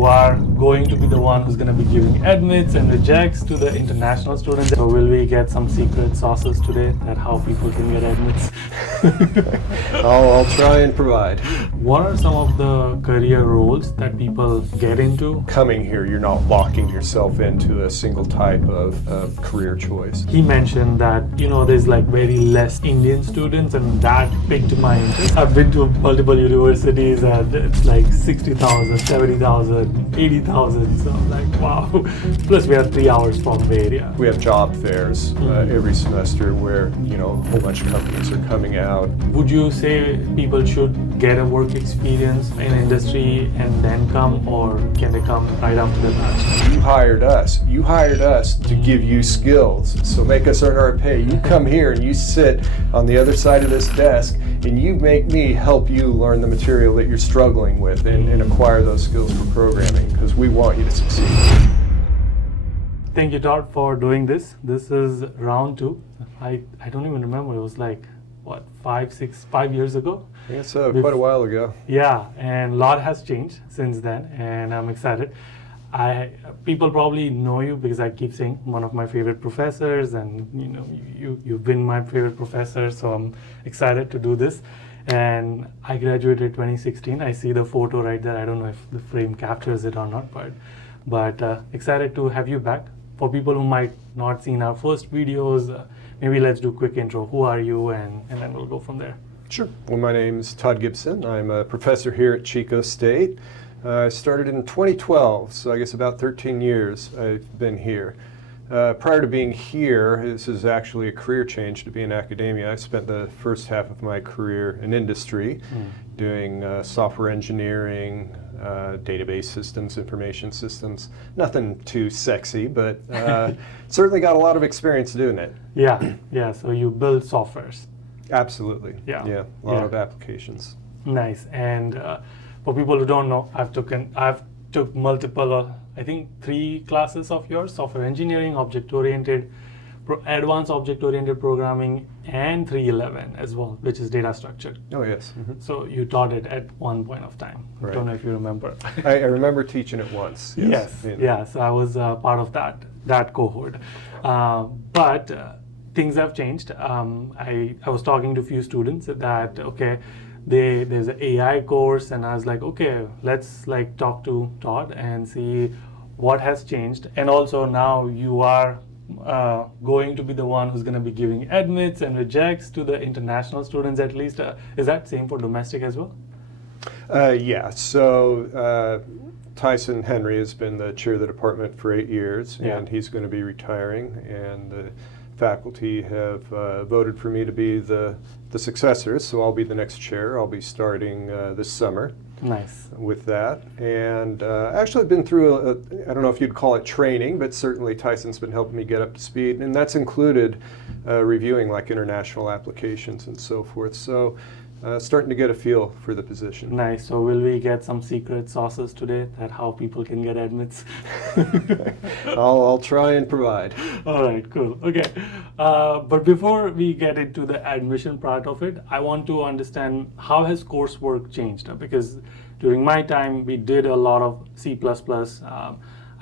you are going to be the one who's going to be giving admits and rejects to the international students. So will we get some secret sauces today that how people can get admits? I'll try and provide. What are some of the career roles that people get into? Coming here, you're not locking yourself into a single type of career choice. He mentioned that, there's like very less Indian students, and that piqued my interest. I've been to multiple universities and it's like 60,000, 70,000, 80,000. So I'm like, wow. Plus we have 3 hours from Bay Area. We have job fairs every semester where, a whole bunch of companies are coming out. Would you say people should get a work experience in industry and then come, or can they come right after the bachelor? You hired us. You hired us to give you skills. So make us earn our pay. You come here and you sit on the other side of this desk and you make me help you learn the material that you're struggling with and acquire those skills for programming, because we want you to succeed. Thank you, Todd, for doing this. This is round 2. I don't even remember. It was like, 5 years ago? Yes, quite a while ago. Yeah, and a lot has changed since then, and I'm excited. People probably know you because I keep saying one of my favorite professors, and you've been my favorite professor, so I'm excited to do this. And I graduated 2016. I see the photo right there. I don't know if the frame captures it or not, but excited to have you back. For people who might not seen our first videos, maybe let's do a quick intro. Who are you, and then we'll go from there. Sure. Well, my name's Todd Gibson. I'm a professor here at Chico State. I started in 2012, so I guess about 13 years I've been here. Prior to being here, this is actually a career change to be in academia. I spent the first half of my career in industry doing software engineering, database systems, information systems. Nothing too sexy, but certainly got a lot of experience doing it. Yeah. So you build softwares. Absolutely. Yeah. A lot of applications. Nice. And for people who don't know, I've took multiple, I think 3 classes of yours: software engineering, object-oriented, advanced object-oriented programming, and 311 as well, which is data structure. Oh, yes. So you taught it at one point of time. Right. I don't know if you remember. I remember teaching it once. Yes. Yeah. So I was part of that cohort. But things have changed. I was talking to a few students that, there's an AI course, and I was like, okay, let's talk to Todd and see what has changed. And also now you are going to be the one who's going to be giving admits and rejects to the international students, at least. Is that same for domestic as well? Yeah. So Tyson Henry has been the chair of the department for 8 years, and he's going to be retiring. And the faculty have voted for me to be the successor, so I'll be the next chair. I'll be starting this summer. Nice. With that. And actually I've been through, I don't know if you'd call it training, but certainly Tyson's been helping me get up to speed, and that's included reviewing international applications and so forth. So starting to get a feel for the position. Nice. So will we get some secret sauces today that how people can get admits? I'll try and provide. All right, cool. Okay. But before we get into the admission part of it, I want to understand how has coursework changed? Because during my time, we did a lot of C++.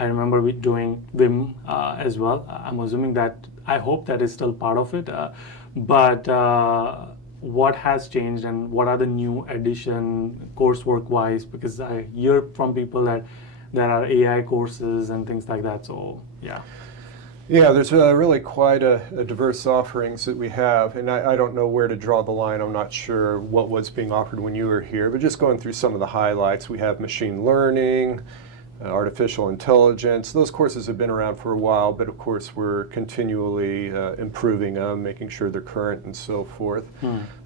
I remember we doing Vim as well. I'm assuming that, I hope that is still part of it. But what has changed, and what are the new addition coursework wise? Because I hear from people that there are AI courses and things like that. So yeah. Yeah, there's really quite a diverse offerings that we have, and I don't know where to draw the line. I'm not sure what was being offered when you were here, but just going through some of the highlights, we have machine learning, artificial intelligence. Those courses have been around for a while, but of course we're continually improving them, making sure they're current and so forth.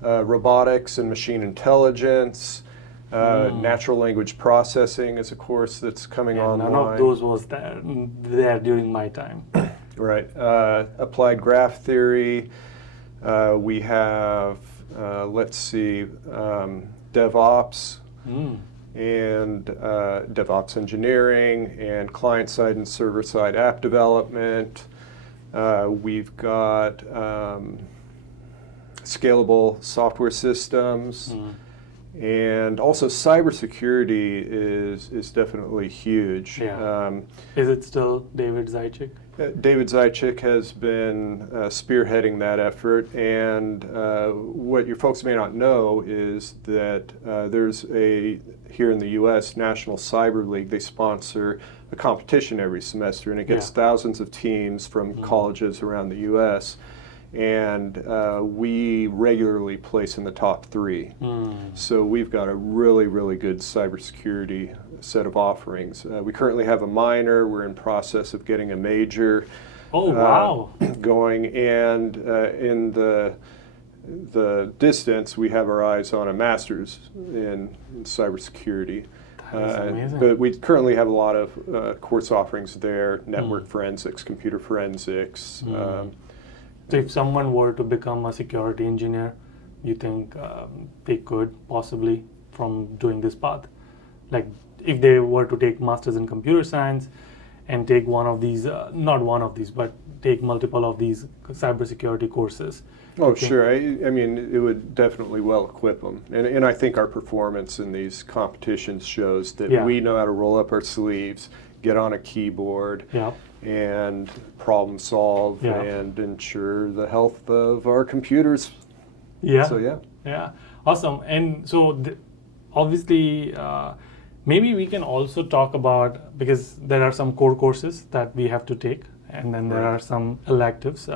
Robotics and machine intelligence, natural language processing is a course that's coming online. None of those was there during my time. Right. Applied graph theory. We have, let's see, DevOps. And DevOps engineering, and client-side and server-side app development. We've got scalable software systems, And also cybersecurity is definitely huge. Yeah. Is it still David Zaitchik? David Zaitchik has been spearheading that effort, and what your folks may not know is that there's here in the U.S. National Cyber League. They sponsor a competition every semester, and it gets thousands of teams from colleges around the U.S., and we regularly place in the top 3. So we've got a really, really good cybersecurity set of offerings. We currently have a minor. We're in process of getting a major. Oh, wow. Going, and in the distance, we have our eyes on a master's in cybersecurity. That's amazing. But we currently have a lot of course offerings there: network forensics, computer forensics. So if someone were to become a security engineer, you think they could possibly from doing this path? Like if they were to take masters in computer science and take one of these, not one of these, but take multiple of these cybersecurity courses. Oh, sure. I mean, it would definitely well equip them. And I think our performance in these competitions shows that we know how to roll up our sleeves, get on a keyboard, and problem solve and ensure the health of our computers. Yeah. So, Yeah. Awesome. And so obviously, maybe we can also talk about, because there are some core courses that we have to take, and then there are some electives.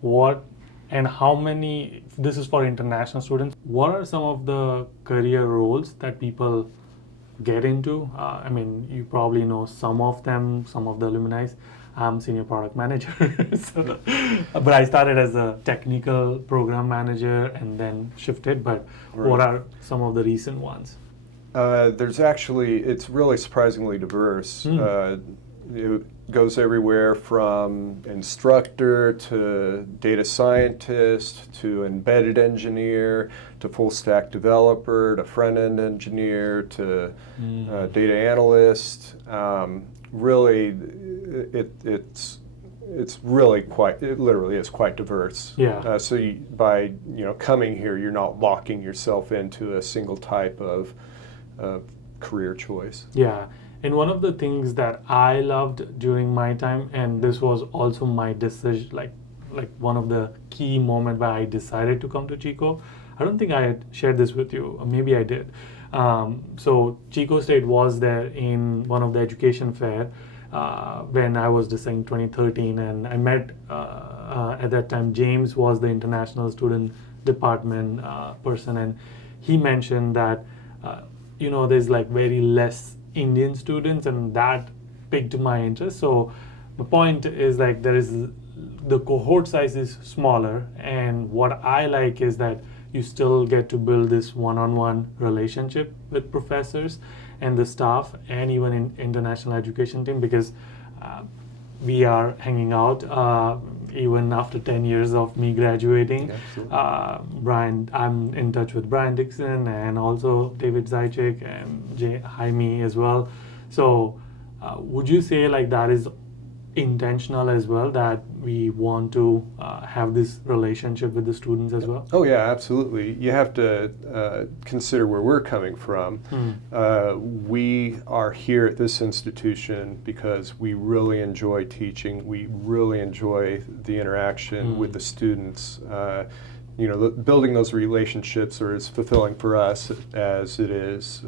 What and how many, this is for international students, what are some of the career roles that people get into? I mean, you probably know some of them, some of the alumni. I'm senior product manager, but I started as a technical program manager and then shifted. But what are some of the recent ones? There's actually, it's really surprisingly diverse. It goes everywhere from instructor to data scientist to embedded engineer to full stack developer to front end engineer to data analyst. Really, it's really quite, it literally is quite diverse. Yeah. So by coming here, you're not locking yourself into a single type of career choice. Yeah. And one of the things that I loved during my time, and this was also my decision, like one of the key moments where I decided to come to Chico. I don't think I had shared this with you, or maybe I did. So Chico State was there in one of the education fair when I was deciding 2013, and I met at that time James was the international student department person, and he mentioned that there's like very less Indian students, and that piqued my interest. So the point is like the cohort size is smaller, and what I like is that you still get to build this one-on-one relationship with professors and the staff and even in international education team, because we are hanging out even after 10 years of me graduating. Brian, I'm in touch with Brian Dixon and also David Zaitchik and Jaime as well. So would you say like that is intentional as well, that we want to have this relationship with the students as well? Oh yeah, absolutely. You have to consider where we're coming from. We are here at this institution because we really enjoy teaching. We really enjoy the interaction with the students. Building those relationships are as fulfilling for us as it is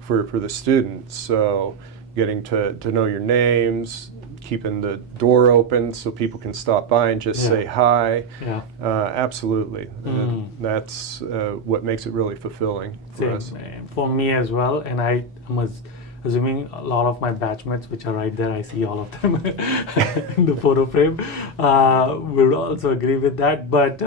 for the students. So getting to know your names, keeping the door open so people can stop by and just say hi. Absolutely. That's what makes it really fulfilling for us. For me as well, and I was assuming a lot of my batchmates, which are right there, I see all of them in the photo frame, would also agree with that. But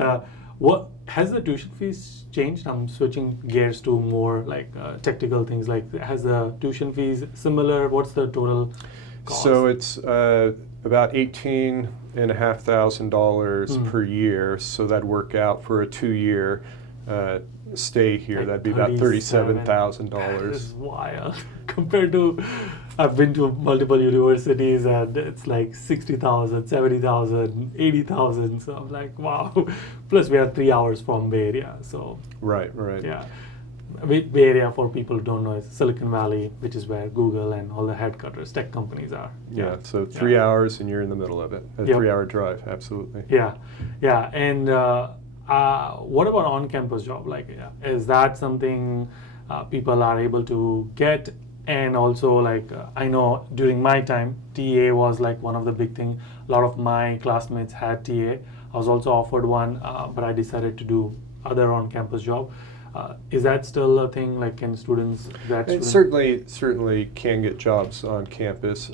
what has the tuition fees changed? I'm switching gears to more like technical things. Like, has the tuition fees similar? What's the total cost? So it's about $18,500 per year. So that'd work out for a 2-year stay here. Like that'd be about $37,000. That is wild compared to. I've been to multiple universities and it's like 60,000, 70,000, 80,000. So I'm like, wow. Plus we are 3 hours from Bay Area. So right. Yeah. Bay Area, for people who don't know, is Silicon Valley, which is where Google and all the headquarters, tech companies are. Yeah, so 3 hours and you're in the middle of it. A Yep. 3-hour drive, absolutely. Yeah, yeah. And what about on-campus job? Like, is that something people are able to get? And also, like, I know during my time, TA was like one of the big thing. A lot of my classmates had TA. I was also offered one, but I decided to do other on-campus job. Is that still a thing? Like, can students? It certainly can get jobs on campus.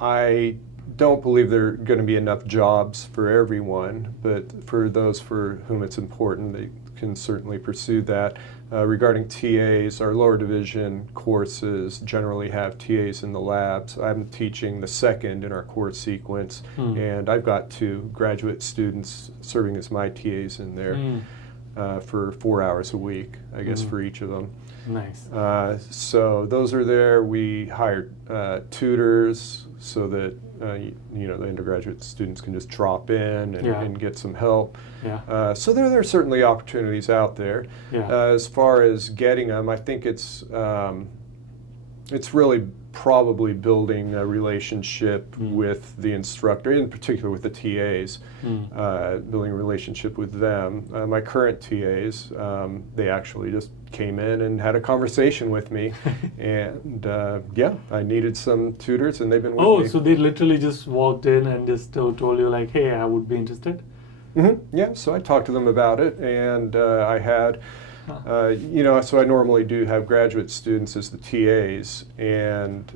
I don't believe there are going to be enough jobs for everyone, but for those for whom it's important, they can certainly pursue that. Regarding TAs, our lower division courses generally have TAs in the labs. I'm teaching the second in our course sequence, and I've got 2 graduate students serving as my TAs in there for 4 hours a week, I guess, for each of them. Nice. So those are there. We hire tutors so that the undergraduate students can just drop in and get some help. Yeah. So there are certainly opportunities out there. Yeah. As far as getting them, I think it's really probably building a relationship with the instructor, in particular with the TAs, building a relationship with them. My current TAs, they actually just came in and had a conversation with me, and I needed some tutors, and they've been with me. Oh, so they literally just walked in and just told you like, hey, I would be interested? Yeah, so I talked to them about it, and I had, so I normally do have graduate students as the TAs, and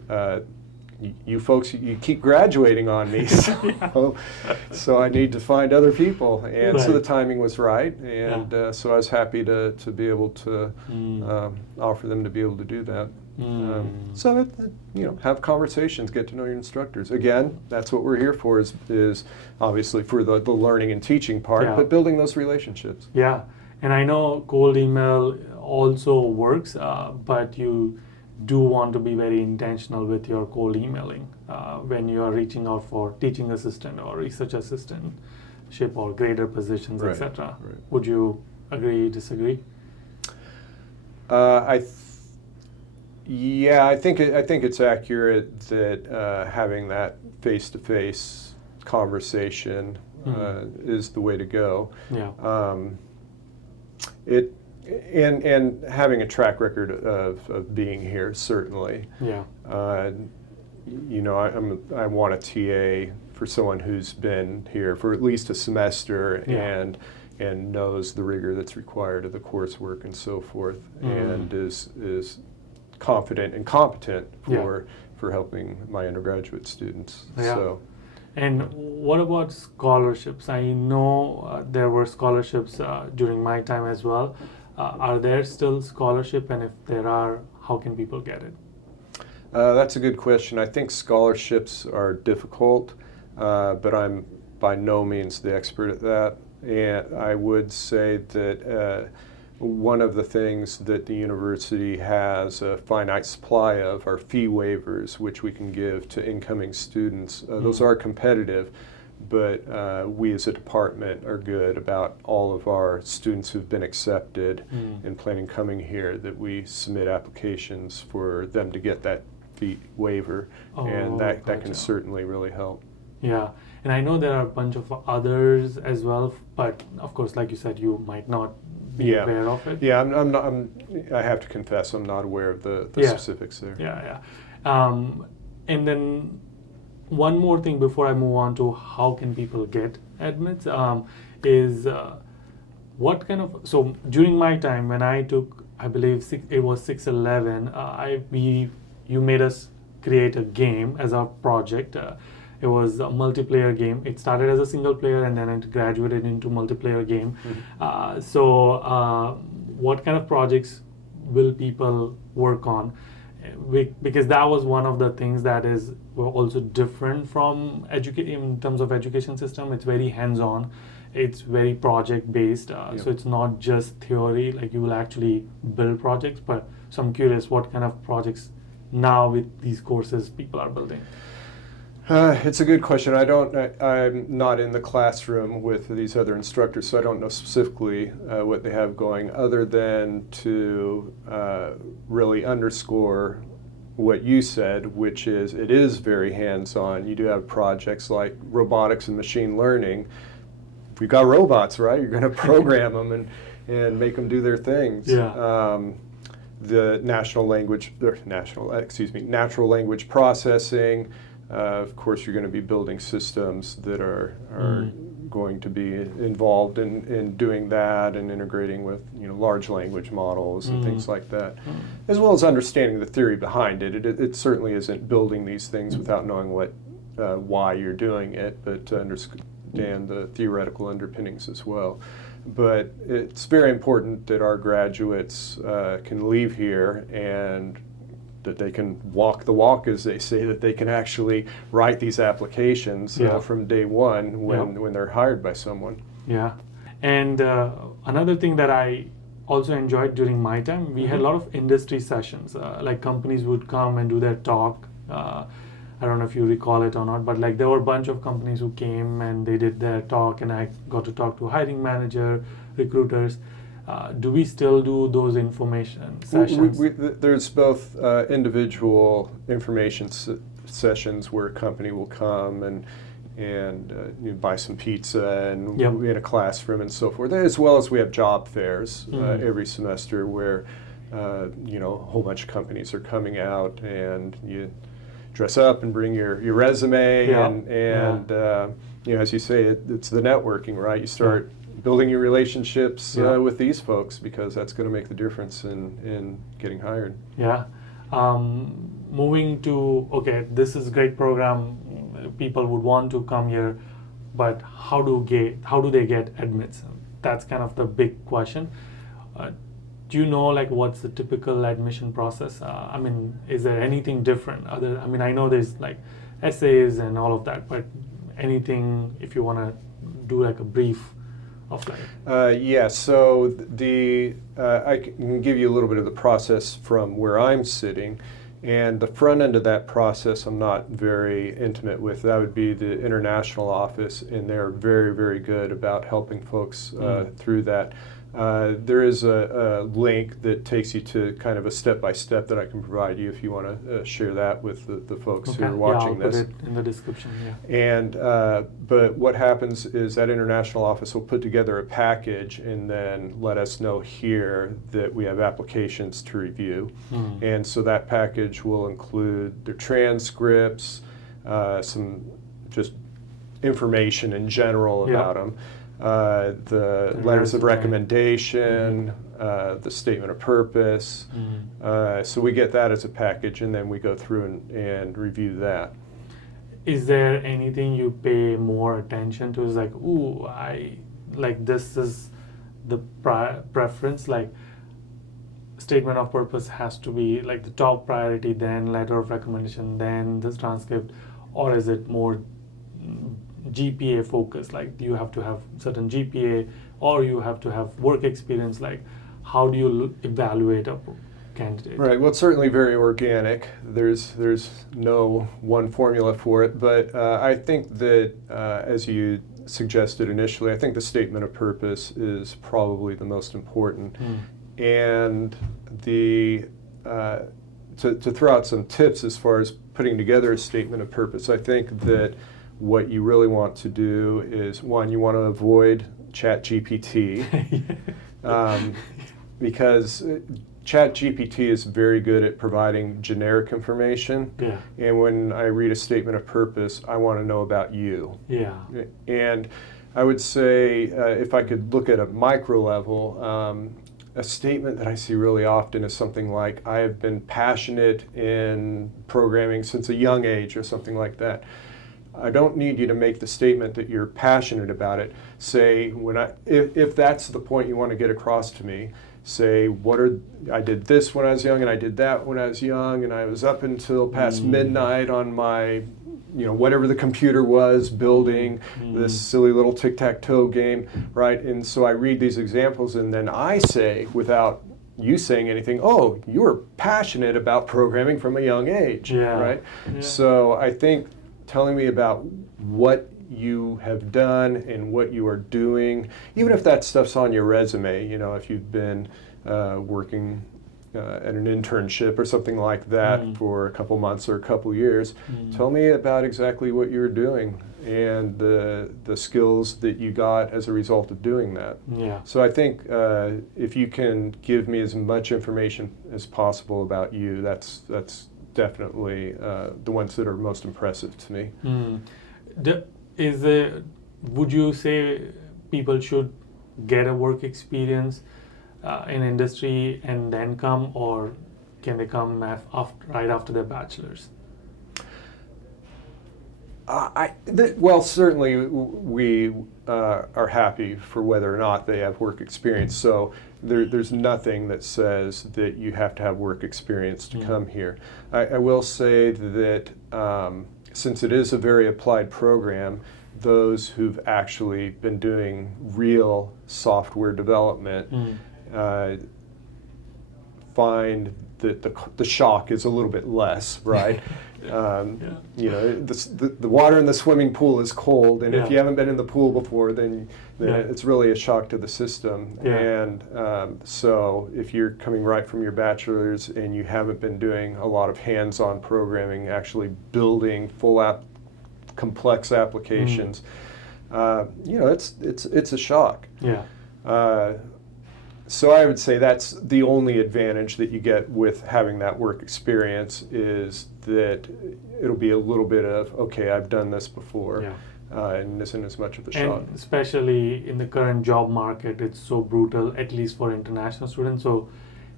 you folks, you keep graduating on me, so I need to find other people, and so the timing was right, and so I was happy to be able to offer them to be able to do that. So have conversations, get to know your instructors. Again, that's what we're here for, is obviously for the learning and teaching part, but building those relationships. Yeah, and I know cold email also works, but you do want to be very intentional with your cold emailing when you are reaching out for teaching assistant or research assistantship or grader positions, etc. Right. Would you agree, disagree? I think it's accurate that having that face-to-face conversation is the way to go. Yeah. And having a track record of being here, certainly. Yeah. I want a TA for someone who's been here for at least a semester and knows the rigor that's required of the coursework and so forth, and is confident and competent for helping my undergraduate students. Yeah. So. And what about scholarships? I know there were scholarships during my time as well. Are there still scholarships, and if there are, how can people get it? That's a good question. I think scholarships are difficult, but I'm by no means the expert at that. And I would say that one of the things that the university has a finite supply of are fee waivers, which we can give to incoming students. Those are competitive, but we as a department are good about all of our students who've been accepted and planning coming here, that we submit applications for them to get that fee waiver, and that can certainly really help. Yeah, and I know there are a bunch of others as well, but of course, like you said, you might not be aware of it. Yeah, I have to confess, I'm not aware of the specifics there. Yeah. And then one more thing before I move on to how can people get admits is what kind of, so during my time when I took, I believe it was 611, you made us create a game as a project. It was a multiplayer game. It started as a single player and then it graduated into multiplayer game. So what kind of projects will people work on? Because that was one of the things that is also different from in terms of education system. It's very hands-on. It's very project-based. So it's not just theory, like you will actually build projects. But so I'm curious what kind of projects now with these courses people are building. It's a good question. I'm not in the classroom with these other instructors, so I don't know specifically what they have going, other than to really underscore what you said, which is it is very hands-on. You do have projects like robotics and machine learning. If you've got robots, right, you're going to program them and make them do their things. Yeah. The natural language processing. Of course, you're going to be building systems that are going to be involved in doing that and integrating with large language models and things like that, as well as understanding the theory behind it. It certainly isn't building these things without knowing why you're doing it, but to understand the theoretical underpinnings as well. But it's very important that our graduates can leave here and that they can walk the walk, as they say, that they can actually write these applications from day one when they're hired by someone. Yeah. And another thing that I also enjoyed during my time, we had a lot of industry sessions. Like companies would come and do their talk. I don't know if you recall it or not, but like there were a bunch of companies who came and they did their talk, and I got to talk to hiring manager, recruiters. Do we still do those information sessions? There's both individual information sessions where a company will come and buy some pizza and in a classroom and so forth, as well as we have job fairs every semester where a whole bunch of companies are coming out and you dress up and bring your resume and as you say, it's the networking, right? You start building your relationships with these folks, because that's going to make the difference in getting hired. Yeah. Moving to, okay, this is a great program. People would want to come here, but how do they get admits? That's kind of the big question. Do you know like what's the typical admission process? I mean, is there anything different? I know there's like essays and all of that, but anything, if you want to do like a brief of that? So I can give you a little bit of the process from where I'm sitting, and the front end of that process I'm not very intimate with. That would be the international office, and they're very, very good about helping folks through that. There is a link that takes you to kind of a step-by-step that I can provide you if you want to share that with the folks who are watching this. I'll put it in the description, And but what happens is that international office will put together a package and then let us know here that we have applications to review. And so that package will include their transcripts, some just information in general about them. The letters of recommendation, the statement of purpose. So we get that as a package, and then we go through and review that. Is there anything you pay more attention to? Is like, ooh, this is the preference, like statement of purpose has to be like the top priority, then letter of recommendation, then this transcript, or is it more GPA focus, like you have to have certain GPA or you have to have work experience? Like how do you evaluate a candidate? Right, well, it's certainly very organic. There's no one formula for it, but I think that as you suggested initially, I think the statement of purpose is probably the most important. And to throw out some tips as far as putting together a statement of purpose, I think that what you really want to do is, one, you want to avoid ChatGPT, because ChatGPT is very good at providing generic information. And when I read a statement of purpose, I want to know about you. And I would say, if I could look at a micro level, a statement that I see really often is something like, I have been passionate in programming since a young age, or something like that. I don't need you to make the statement that you're passionate about it. Say, if that's the point you want to get across to me, say, I did this when I was young, and I did that when I was young, and I was up until past midnight on my, whatever the computer was, building this silly little tic-tac-toe game, right? And so I read these examples, and then I say, without you saying anything, oh, you were passionate about programming from a young age, right? So I think telling me about what you have done and what you are doing, even if that stuff's on your resume, you know, if you've been working at an internship or something like that for a couple months or a couple years. Tell me about exactly what you're doing and the skills that you got as a result of doing that. Yeah. So I think if you can give me as much information as possible about you, that's definitely the ones that are most impressive to me. Would you say people should get a work experience in industry and then come, or can they come right after their bachelor's? Well, certainly we are happy for whether or not they have work experience. So there's nothing that says that you have to have work experience to come here. I will say that since it is a very applied program, those who've actually been doing real software development find that the shock is a little bit less, right? You know, the water in the swimming pool is cold, and if you haven't been in the pool before, then it's really a shock to the system. And so if you're coming right from your bachelor's and you haven't been doing a lot of hands-on programming, actually building complex applications, you know, it's a shock. So I would say that's the only advantage that you get with having that work experience, is that it'll be a little bit of, okay, I've done this before, and isn't as much of a shock. And especially in the current job market, it's so brutal, at least for international students. So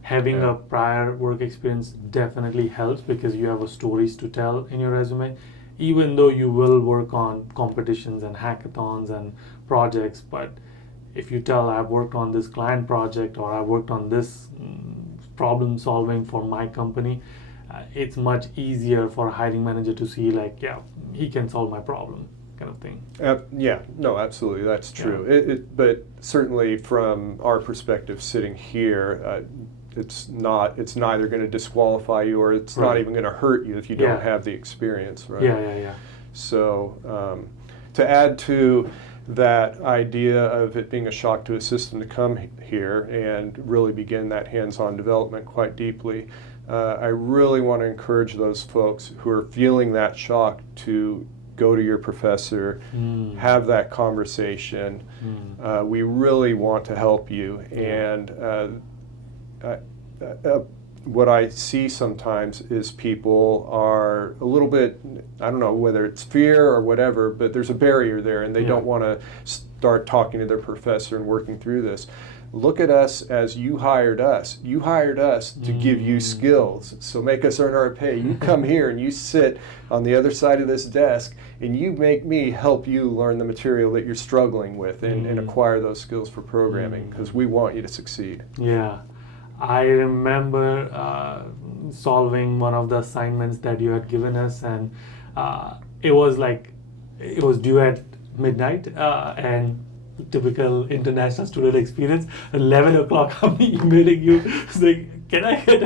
having a prior work experience definitely helps, because you have stories to tell in your resume, even though you will work on competitions and hackathons and projects. But if you tell, I've worked on this client project, or I've worked on this problem solving for my company, it's much easier for a hiring manager to see, like, yeah, he can solve my problem, kind of thing. Yeah, no, absolutely, that's true. But certainly from our perspective sitting here, it's neither going to disqualify you, or it's not even going to hurt you if you don't have the experience, right? So to add to that idea of it being a shock to a system to come here and really begin that hands-on development quite deeply, I really want to encourage those folks who are feeling that shock to go to your professor, have that conversation. We really want to help you. And what I see sometimes is people are a little bit, I don't know whether it's fear or whatever, but there's a barrier there, and they don't want to start talking to their professor and working through this. Look at us as you hired us. You hired us to give you skills, so make us earn our pay. You come here and you sit on the other side of this desk, and you make me help you learn the material that you're struggling with and acquire those skills for programming, because we want you to succeed. I remember solving one of the assignments that you had given us, and it was due at midnight, and typical international student experience, 11 o'clock I'm emailing you, it's like, can I get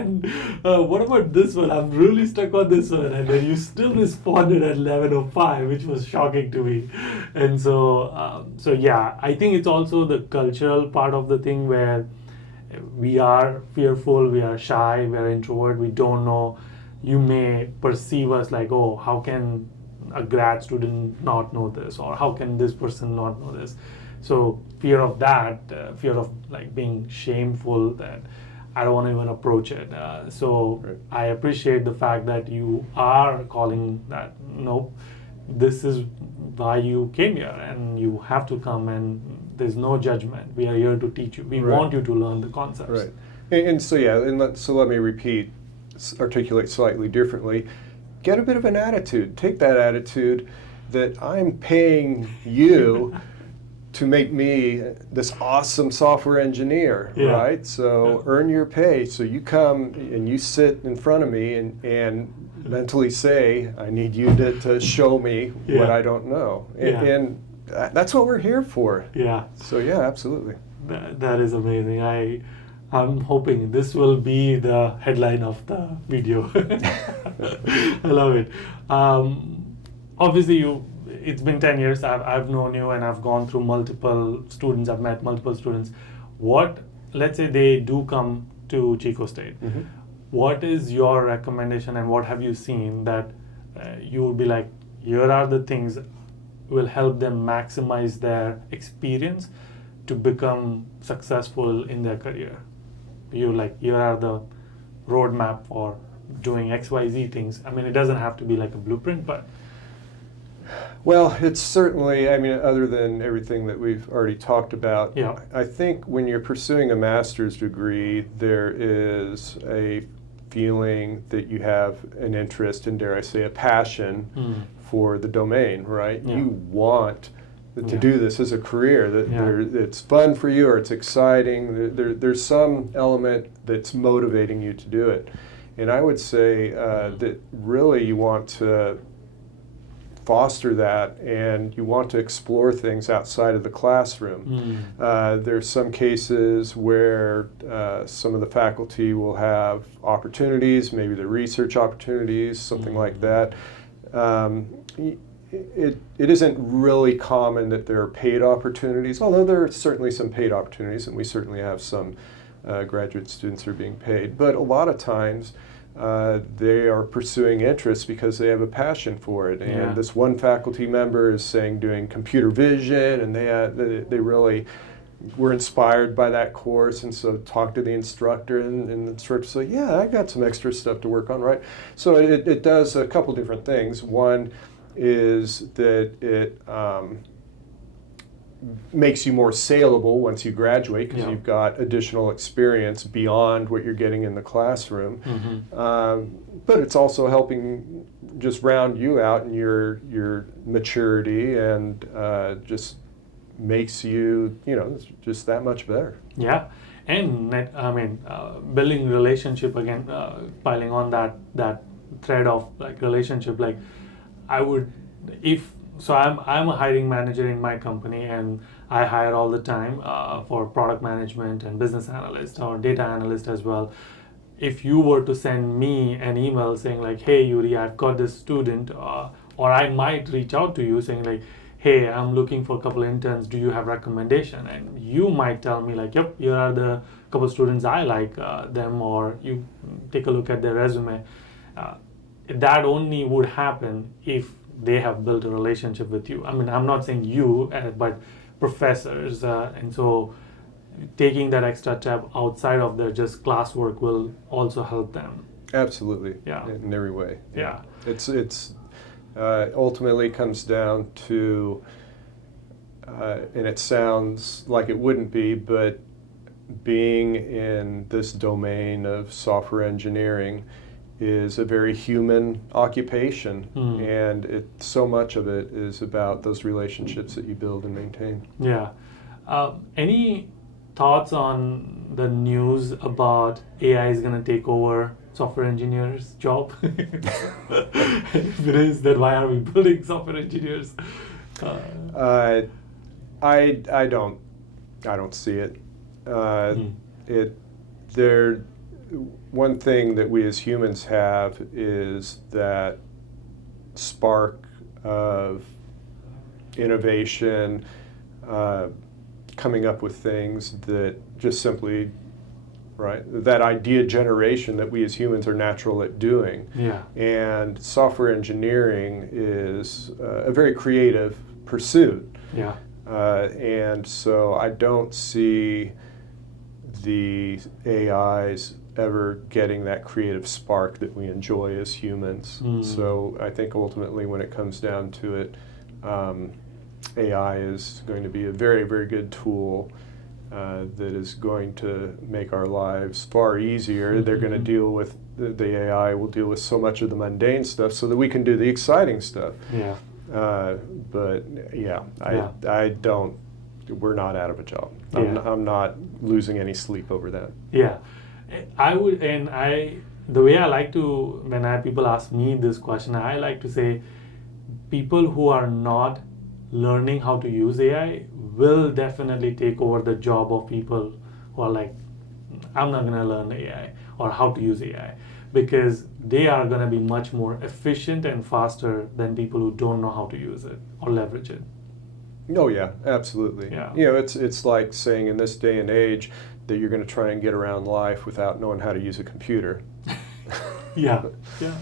what about this one? I'm really stuck on this one. And then you still responded at 11:05, which was shocking to me. And so I think it's also the cultural part of the thing, where we are fearful, we are shy, we are introvert, we don't know. You may perceive us like, oh, how can a grad student not know this, or how can this person not know this? So fear of that, fear of like being shameful, that I don't want to even approach it. I appreciate the fact that you are calling that, nope, this is why you came here, and you have to come, and there's no judgment. We are here to teach you. We want you to learn the concepts. Right. And so let me articulate slightly differently. Get a bit of an attitude. Take that attitude that I'm paying you to make me this awesome software engineer, right? So earn your pay. So you come and you sit in front of me and mentally say, I need you to show me what I don't know. And that's what we're here for. So absolutely. That is amazing. I'm hoping this will be the headline of the video. I love it. obviously it's been 10 years. I've known you and I've gone through multiple students. I've met multiple students. Let's say they do come to Chico State. Mm-hmm. What is your recommendation and what have you seen that you would be like, here are the things will help them maximize their experience to become successful in their career? Here are the roadmap for doing XYZ things. I mean, it doesn't have to be like a blueprint, but Well, it's certainly, I mean, other than everything that we've already talked about, yeah. I think when you're pursuing a master's degree, there is a feeling that you have an interest and, dare I say, a passion for the domain, right? Yeah. You want to Yeah. do this as a career, that Yeah. it's fun for you or it's exciting. There's some element that's motivating you to do it. And I would say that really you want to foster that, and you want to explore things outside of the classroom. There's some cases where some of the faculty will have opportunities, maybe the research opportunities, something like that. It isn't really common that there are paid opportunities, although there are certainly some paid opportunities, and we certainly have some graduate students who are being paid. But a lot of times, they are pursuing interests because they have a passion for it. And Yeah. this one faculty member is saying doing computer vision, and they really were inspired by that course, and so talk to the instructor, and the instructor say, yeah, I got some extra stuff to work on, right? So it does a couple different things. One is that it makes you more saleable once you graduate, because Yeah. you've got additional experience beyond what you're getting in the classroom. But it's also helping just round you out in your maturity, and just makes you, just that much better. Yeah, and building relationship again, piling on that thread of like relationship. Like, I'm a hiring manager in my company, and I hire all the time for product management and business analyst or data analyst as well. If you were to send me an email saying like, hey Yudi, I've got this student, or I might reach out to you saying like, hey, I'm looking for a couple interns, do you have recommendation? And you might tell me like, yep, here are the couple students I like them, or you take a look at their resume. That only would happen if they have built a relationship with you. I mean, I'm not saying you, but professors, and so taking that extra step outside of their just classwork will also help them. Absolutely. Yeah. In every way. Yeah. It's ultimately comes down to, and it sounds like it wouldn't be, but being in this domain of software engineering is a very human occupation, and so much of it is about those relationships that you build and maintain. Yeah. Any thoughts on the news about AI is going to take over software engineers' job? If it is, then why are we building software engineers? I don't see it. One thing that we as humans have is that spark of innovation, coming up with things that just simply, right, that idea generation that we as humans are natural at doing. Yeah. And software engineering is a very creative pursuit. Yeah. And so I don't see the AIs ever getting that creative spark that we enjoy as humans. So I think ultimately when it comes down to it, AI is going to be a very, very good tool that is going to make our lives far easier. They're going to deal with, the AI will deal with so much of the mundane stuff so that we can do the exciting stuff. Yeah. But yeah, Yeah. I don't, we're not out of a job. I'm not losing any sleep over that. Yeah. The way I like to, when people ask me this question, I like to say people who are not learning how to use AI will definitely take over the job of people who are like, I'm not going to learn AI or how to use AI. because they are going to be much more efficient and faster than people who don't know how to use it or leverage it. Oh yeah, absolutely. Yeah. You know, it's like saying in this day and age that you're going to try and get around life without knowing how to use a computer. Yeah, yeah.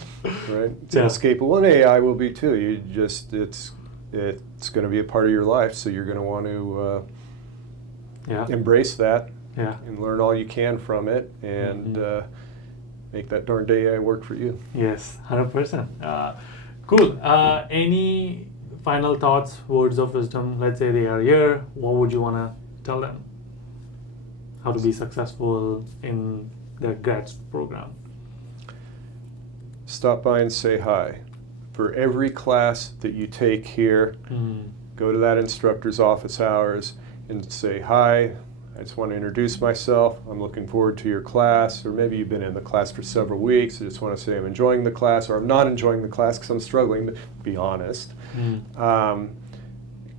Right? It's Yeah. inescapable, and AI will be too. You just it's going to be a part of your life, so you're going to want to Yeah, embrace that yeah. and learn all you can from it, and make that darn AI work for you. Yes, 100%. Cool. Any final thoughts, words of wisdom? Let's say they are here. What would you want to tell them? How to be successful in their grad program? Stop by and say hi. For every class that you take here, go to that instructor's office hours and say, hi, I just want to introduce myself. I'm looking forward to your class. Or maybe you've been in the class for several weeks. I just want to say I'm enjoying the class, or I'm not enjoying the class because I'm struggling, but be honest.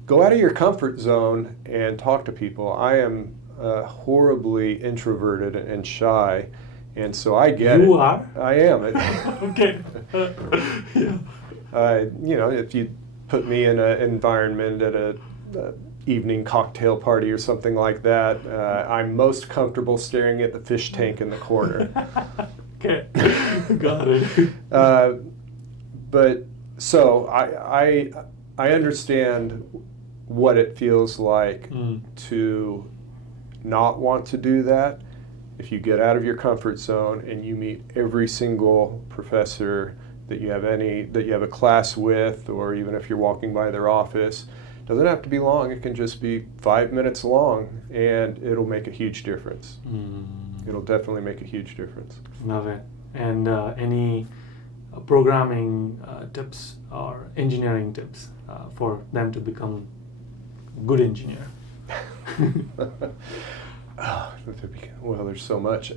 Go out of your comfort zone and talk to people. I am horribly introverted and shy. And so I get it. You are? I am. Okay. Yeah. You know, if you put me in an environment at a evening cocktail party or something like that, I'm most comfortable staring at the fish tank in the corner. Okay. Got it. But so I understand what it feels like to not want to do that. If you get out of your comfort zone and you meet every single professor that you have a class with, or even if you're walking by their office, it doesn't have to be long. It can just be 5 minutes long, and it'll make a huge difference. It'll definitely make a huge difference. Love it. And any programming tips or engineering tips for them to become a good engineer? Well, there's so much.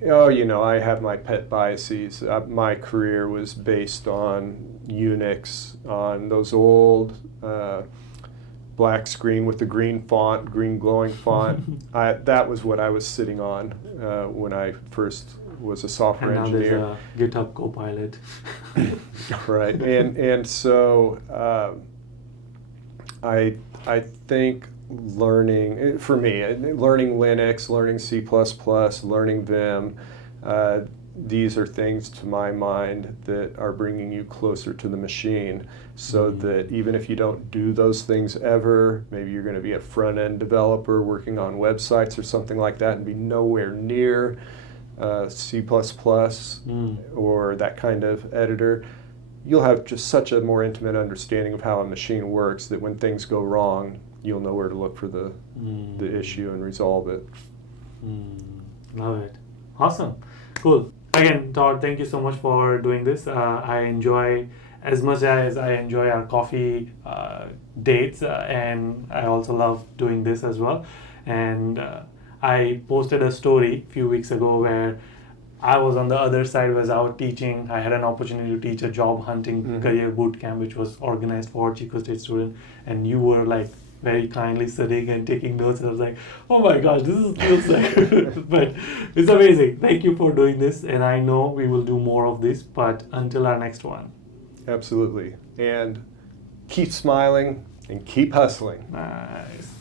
You know, I have my pet biases. My career was based on Unix, on those old black screen with the green font, green glowing font. That was what I was sitting on when I first was a software And now engineer. there's a GitHub Copilot. Right, and so I think learning, for me, learning Linux, learning C++, learning Vim, these are things to my mind that are bringing you closer to the machine, so that even if you don't do those things ever, maybe you're going to be a front-end developer working on websites or something like that and be nowhere near C++ or that kind of editor, you'll have just such a more intimate understanding of how a machine works that when things go wrong, you'll know where to look for the issue and resolve it. Love it. Awesome. Cool. Again, Todd, thank you so much for doing this. I enjoy, as much as I enjoy our coffee dates, and I also love doing this as well. And I posted a story a few weeks ago where I was on the other side, was out teaching. I had an opportunity to teach a job hunting career boot camp, which was organized for Chico State students. And you were like very kindly sitting and taking notes. And I was like, oh my gosh, this feels like, but it's amazing. Thank you for doing this. And I know we will do more of this, but until our next one. Absolutely. And keep smiling and keep hustling. Nice.